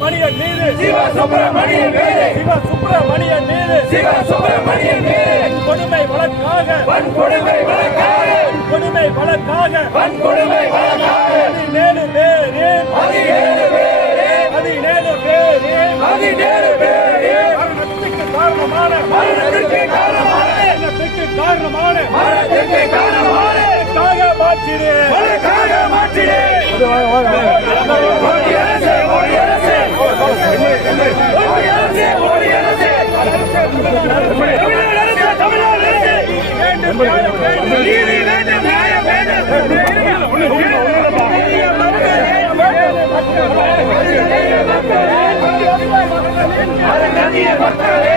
மணியன் மீது. சிவ சுப்பிரமணியன் மீது. சிவ சுப்பிரமணியன் மீது. சிவ சுப்பிரமணியன் மீது. கொடுமை வழக்காக. வன்கொடுமை வழக்காக. கொடுமை வழக்காக. வன்கொடுமை வழக்காக. பதினேழு பேரே. பதினேழு பேரே. பதினேழு பேரே. பதினேழு பேரே. மரணத்துக்கு காரணமான. மரணத்திற்கு காரணமான. மரணத்துக்கு காரணமான. மரணத்திற்கு காரணமான. காக மாற்றிடு மக்களே